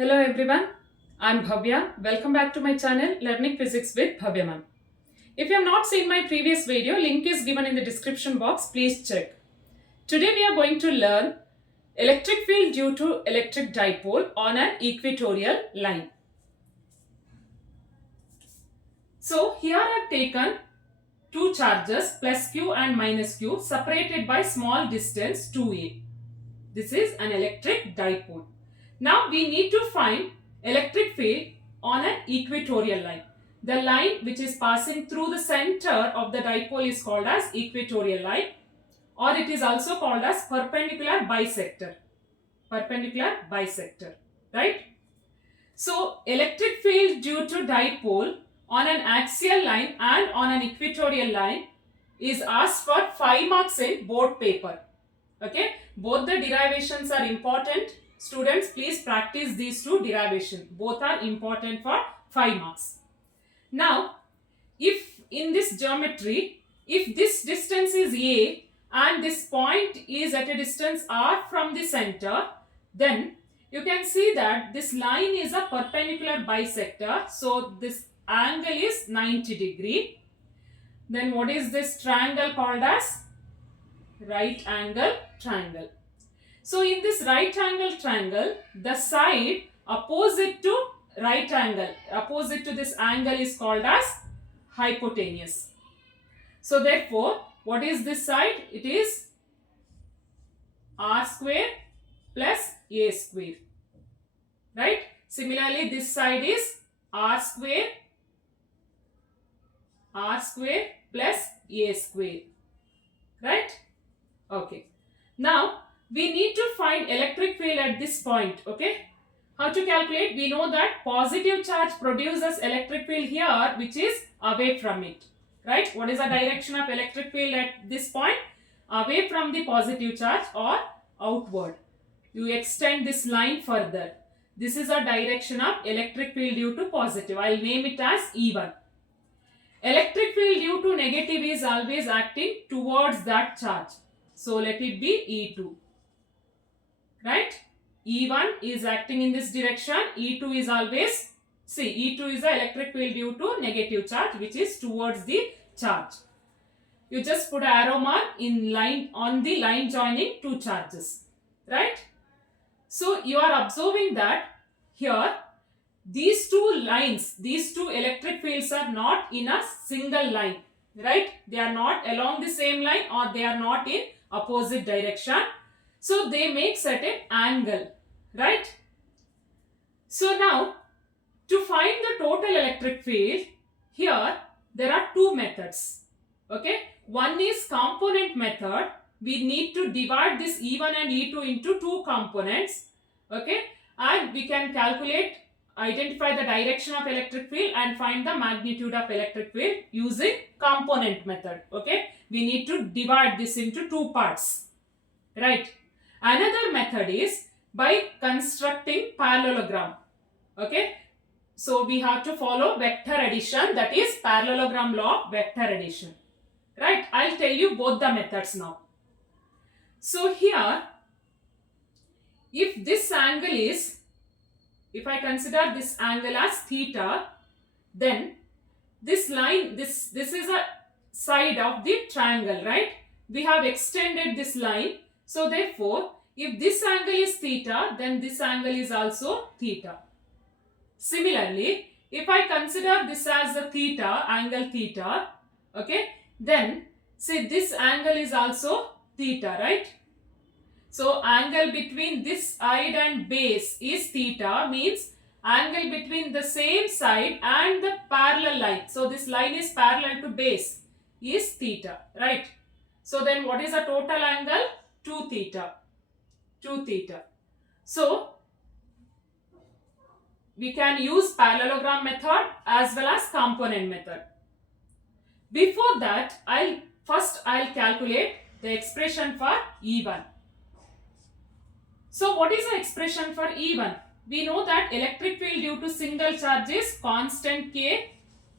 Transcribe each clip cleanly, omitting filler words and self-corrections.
Hello everyone, I'm Bhavya. Welcome back to my channel Learning Physics with Bhavya Ma'am. If you have not seen my previous video, link is given in the description box. Please check. Today we are going to learn electric field due to electric dipole on an equatorial line. So here I have taken two charges plus q and minus q separated by small distance 2a. This is an electric dipole. Now we need to find electric field on an equatorial line. The line which is passing through the center of the dipole is called as equatorial line, or it is also called as perpendicular bisector. Perpendicular bisector, right? So electric field due to dipole on an axial line and on an equatorial line is asked for 5 marks in board paper. Okay, both the derivations are important. Students, please practice these two derivations. Both are important for 5 marks. Now, if in this geometry, if this distance is A and this point is at a distance R from the center, then you can see that this line is a perpendicular bisector. So, this angle is 90 degree. Then what is this triangle called as? Right angle triangle. So in this right angle triangle, the side opposite to right angle, opposite to this angle is called as hypotenuse. So therefore, what is this side? It is r square plus a square, right? Similarly, this side is r square plus a square, right? Okay. Now, we need to find electric field at this point, okay? How to calculate? We know that positive charge produces electric field here, which is away from it, right? What is the direction of electric field at this point? Away from the positive charge or outward. You extend this line further. This is a direction of electric field due to positive. I will name it as E1. Electric field due to negative is always acting towards that charge. So let it be E2, right? E1 is acting in this direction. E2 is always, see, E2 is the electric field due to negative charge, which is towards the charge. You just put arrow mark in line on the line joining two charges, right? So you are observing that here these two lines, these two electric fields are not in a single line, right? They are not along the same line or they are not in opposite direction. So they make certain angle, right? So now to find the total electric field, here there are two methods, okay? One is component method. We need to divide this E1 and E2 into two components, okay? And we can calculate, identify the direction of electric field and find the magnitude of electric field using component method, okay? We need to divide this into two parts, right? Another method is by constructing parallelogram, okay? So we have to follow vector addition, that is parallelogram law of vector addition, right? I'll tell you both the methods now. So here, if this angle is, if I consider this angle as theta, then this line, this is a side of the triangle, right? We have extended this line. So therefore, if this angle is theta, then this angle is also theta. Similarly, if I consider this as the theta, angle theta, okay, then say this angle is also theta, right? So angle between this side and base is theta, means angle between the same side and the parallel line. So this line is parallel to base is theta, right? So then what is the total angle? 2 theta. 2 theta. So we can use parallelogram method as well as component method. Before that, I'll calculate the expression for E1. So what is the expression for E1? We know that electric field due to single charge is constant K,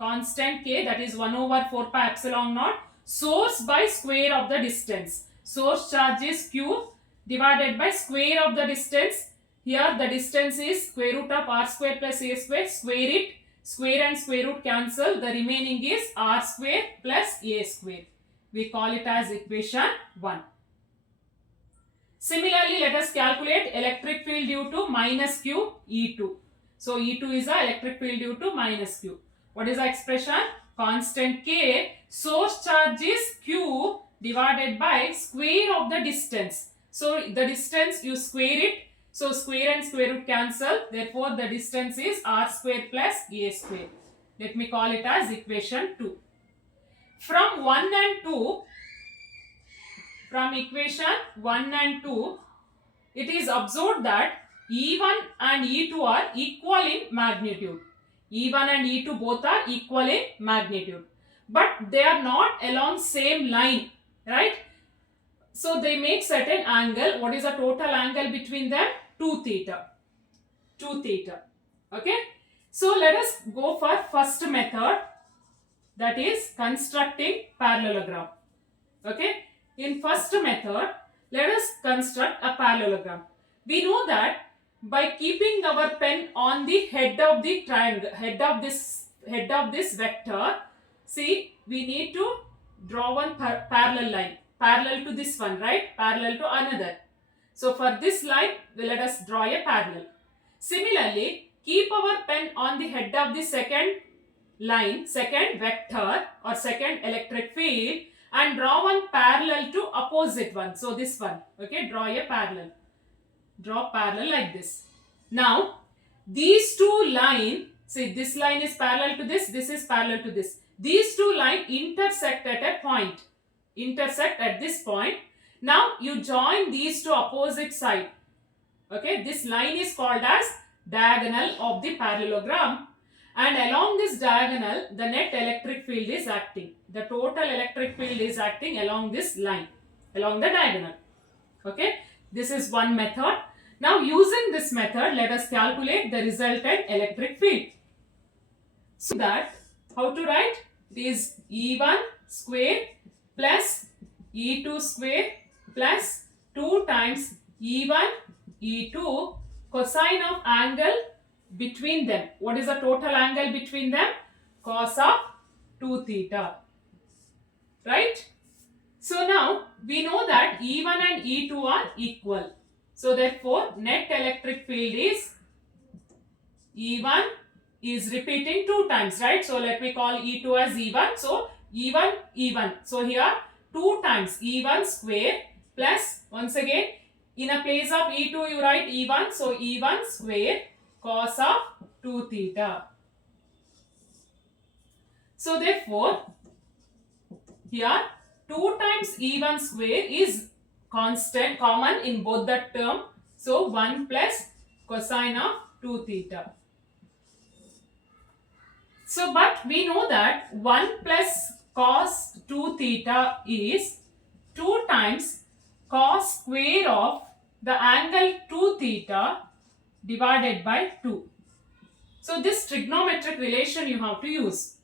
that is 1 over 4 pi epsilon naught, source by square of the distance. Source charge is Q divided by square of the distance Here the distance is square root of r square plus a square. Square it. Square and square root cancel. The remaining is r square plus a square. We call it as equation 1. Similarly, let us calculate electric field due to minus q E2. So E2 is the electric field due to minus q. What is the expression? Constant k, source charge is q divided by square of the distance. So the distance you square it. So square and square root cancel. Therefore the distance is r square plus a square. Let me call it as equation 2. From 1 and 2, from equation 1 and 2, it is observed that E1 and E2 are equal in magnitude. E1 and E2 both are equal in magnitude. But they are not along same line, right? So they make certain angle. What is the total angle between them? 2 theta. 2 theta. Okay. So let us go for first method, that is constructing parallelogram. Okay. In first method, let us construct a parallelogram. We know that by keeping our pen on the head of the triangle, head of this vector, see, we need to draw one parallel line, parallel to this one, right? Parallel to another. So for this line, let us draw a parallel. Similarly, keep our pen on the head of the second line, second vector or second electric field, and draw one parallel to opposite one. So this one, okay, draw a parallel. Draw parallel like this. Now, these two lines, see, this line is parallel to this is parallel to this. These two lines intersect at a point. Intersect at this point. Now, you join these two opposite sides. Okay, this line is called as diagonal of the parallelogram. And along this diagonal, the net electric field is acting. The total electric field is acting along this line, along the diagonal. Okay, this is one method. Now, using this method, let us calculate the resultant electric field. So that, how to write? It is E1 square plus E2 square plus 2 times E1, E2 cosine of angle between them. What is the total angle between them? Cos of 2 theta. Right? So now we know that E1 and E2 are equal. So therefore net electric field is E1 is repeating 2 times, right? So let me call E2 as E1. So E1, E1. So here 2 times E1 square plus, once again, in a place of E2 you write E1. So E1 square cos of 2 theta. So therefore, here 2 times E1 square is constant, common in both the term. So 1 plus cosine of 2 theta. So but we know that 1 plus cos 2 theta is 2 times cos square of the angle 2 theta divided by 2. So this trigonometric relation you have to use.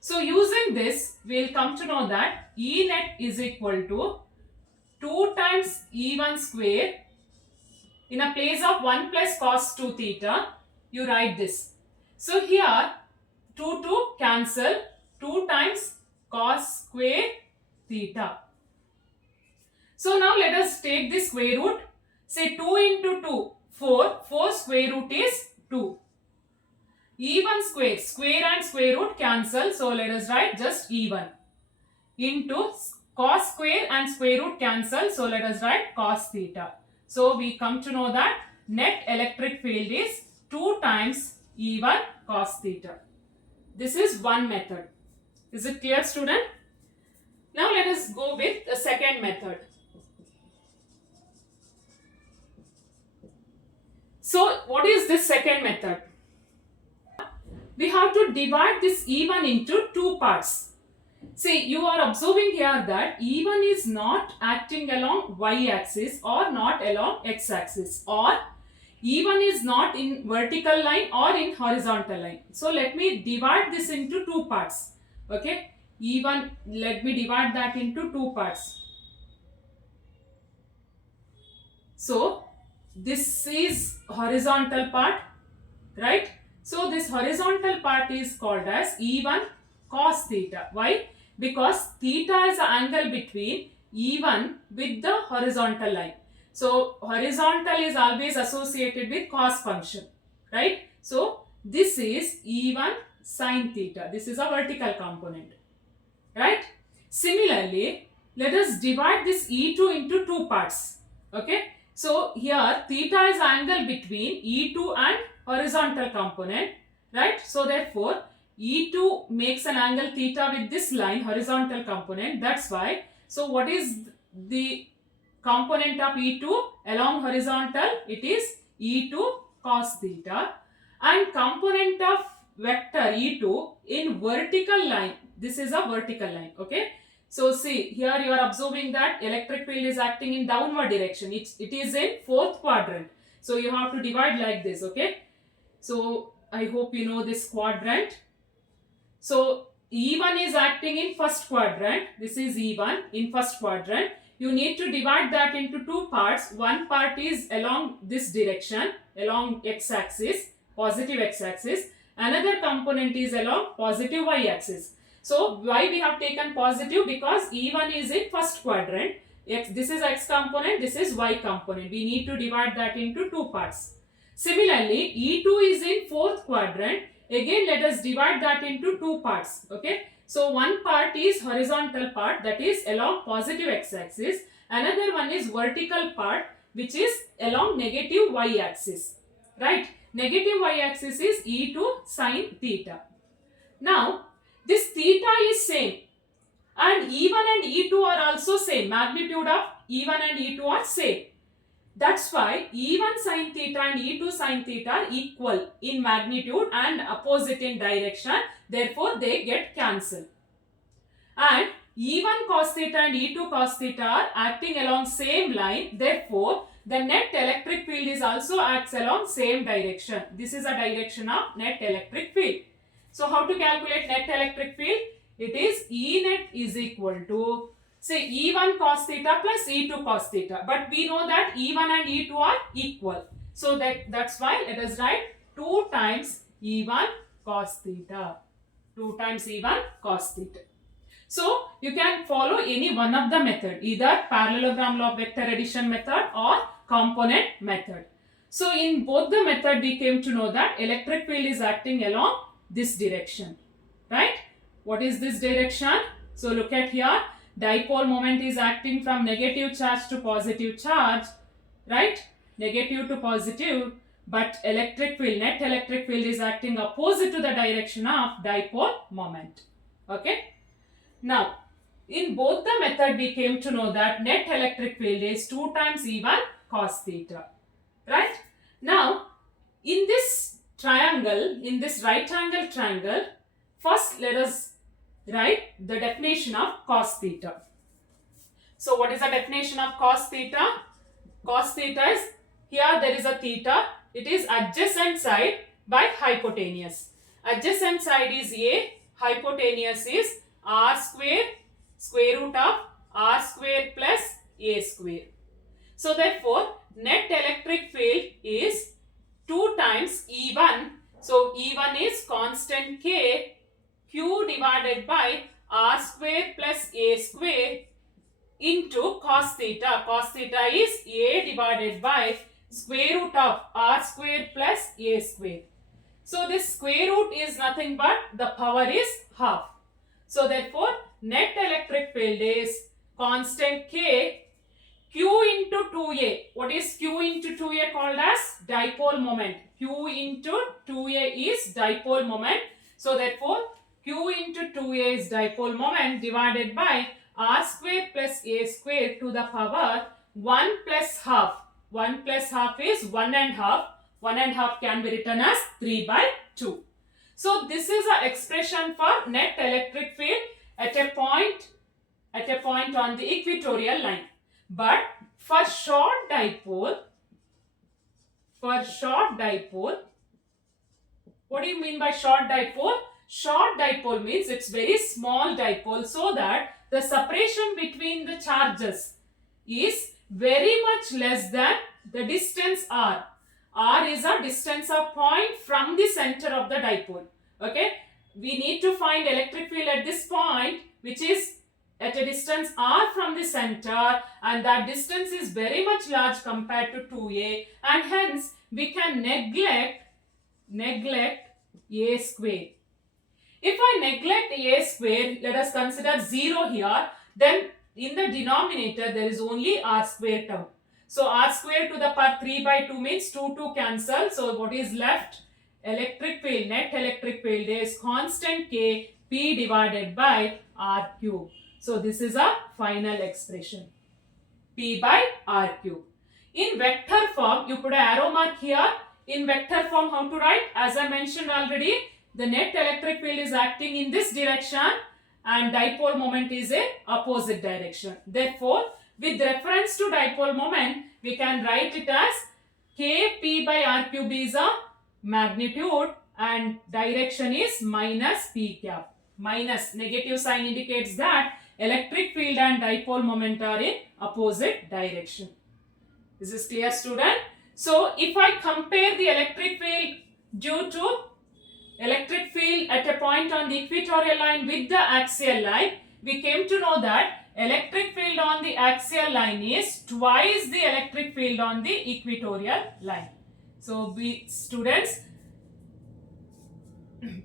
So using this, we will come to know that E net is equal to 2 times E1 square. In a place of 1 plus cos 2 theta, you write this. So here 2 cancel, 2 times cos square theta. So now let us take the square root. Say 2 into 2, 4. 4 square root is 2. E1 square, square and square root cancel. So let us write just E1 into cos square and square root cancel. So let us write cos theta. So we come to know that net electric field is 2 times E1 cos theta. This is one method. Is it clear, student? Now let us go with the second method. So what is this second method? We have to divide this E1 into 2 parts. See, you are observing here that E1 is not acting along y-axis or not along x-axis, or E1 is not in vertical line or in horizontal line. So let me divide this into 2 parts. Okay, E1, let me divide that into 2 parts. So this is horizontal part, right? So this horizontal part is called as E1 cos theta. Why? Because theta is the angle between E1 with the horizontal line. So horizontal is always associated with cos function, right? So this is E1 sin theta. This is a vertical component, right? Similarly, let us divide this E2 into two parts. Okay. So here theta is angle between E2 and horizontal component, right? So therefore E2 makes an angle theta with this line, horizontal component. That's why. So what is the component of E2 along horizontal? It is E2 cos theta, and component of vector E2 in vertical line. This is a vertical line. Okay. So see, here you are observing that electric field is acting in downward direction. It is in fourth quadrant. So you have to divide like this, okay? So I hope you know this quadrant. So E1 is acting in first quadrant. This is E1 in first quadrant. You need to divide that into two parts. One part is along this direction, along x-axis, positive x-axis. Another component is along positive y-axis. So why we have taken positive? Because E1 is in first quadrant. This is x component, this is y component. We need to divide that into two parts. Similarly, E2 is in fourth quadrant. Again, let us divide that into two parts. Okay. So one part is horizontal part, that is along positive x-axis. Another one is vertical part, which is along negative y-axis. Right. Negative y-axis is E2 sin theta. Now, this theta is same, and E1 and E2 are also same. Magnitude of E1 and E2 are same. That's why E1 sin theta and E2 sin theta are equal in magnitude and opposite in direction. Therefore, they get cancelled. And E1 cos theta and E2 cos theta are acting along same line. Therefore, the net electric field is also acts along same direction. This is a direction of net electric field. So how to calculate net electric field? It is E net is equal to, say, E1 cos theta plus E2 cos theta. But we know that E1 and E2 are equal. So that's why let us write 2 times E1 cos theta. 2 times E1 cos theta. So you can follow any one of the method, either parallelogram law of vector addition method or component method. So in both the method we came to know that electric field is acting along this direction, right? What is this direction? So look at here, dipole moment is acting from negative charge to positive charge, right? Negative to positive, but electric field, net electric field is acting opposite to the direction of dipole moment. Okay. Now, in both the method we came to know that net electric field is 2 times E1 cos theta, right? Now, in this triangle, in this right angle triangle, first let us write the definition of cos theta. So what is the definition of cos theta? Cos theta is, here there is a theta, it is adjacent side by hypotenuse. Adjacent side is A, hypotenuse is r square, square root of r square plus A square. So therefore, net electric field is 2 times E1. So E1 is constant K, Q divided by r square plus A square into cos theta. Cos theta is A divided by square root of r square plus A square. So this square root is nothing but the power is half. So therefore, net electric field is constant K, Q into 2A. What is Q into 2A called as? Dipole moment. Q into 2A is dipole moment. So therefore, Q into 2A is dipole moment divided by r square plus A square to the power 1 plus half. 1 plus half is 1 and half. 1 and half can be written as 3 by 2. So this is an expression for net electric field at a point on the equatorial line. But for short dipole, what do you mean by short dipole? Short dipole means it's very small dipole, so that the separation between the charges is very much less than the distance r. R is a distance of point from the center of the dipole. Okay. We need to find electric field at this point, which is at a distance r from the center, and that distance is very much large compared to 2a, and hence we can neglect a square. If I neglect a square, let us consider 0 here, then in the denominator there is only r square term. So r square to the power 3 by 2 means 2 cancel. So what is left? Electric field, net electric field is constant K P divided by R cube. So this is a final expression. P by R cube. In vector form, you put an arrow mark here. In vector form, how to write? As I mentioned already, the net electric field is acting in this direction and dipole moment is in opposite direction. Therefore, with reference to dipole moment, we can write it as Kp by R cube is a magnitude and direction is minus P cap. Minus, negative sign indicates that electric field and dipole moment are in opposite direction. This is clear, student? So, if I compare the electric field due to electric field at a point on the equatorial line with the axial line, we came to know that electric field on the axial line is twice the electric field on the equatorial line. So, students,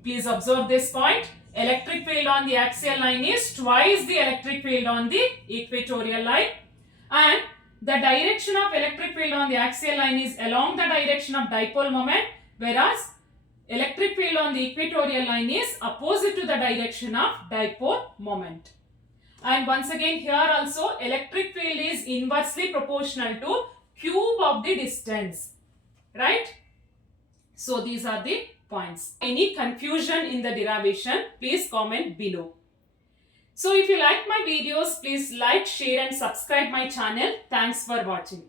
please observe this point. Electric field on the axial line is twice the electric field on the equatorial line, and the direction of electric field on the axial line is along the direction of dipole moment, whereas electric field on the equatorial line is opposite to the direction of dipole moment. And once again here also electric field is inversely proportional to cube of the distance, right? So these are the points. Any confusion in the derivation, please comment below. So if you like my videos, please like, share and subscribe my channel. Thanks for watching.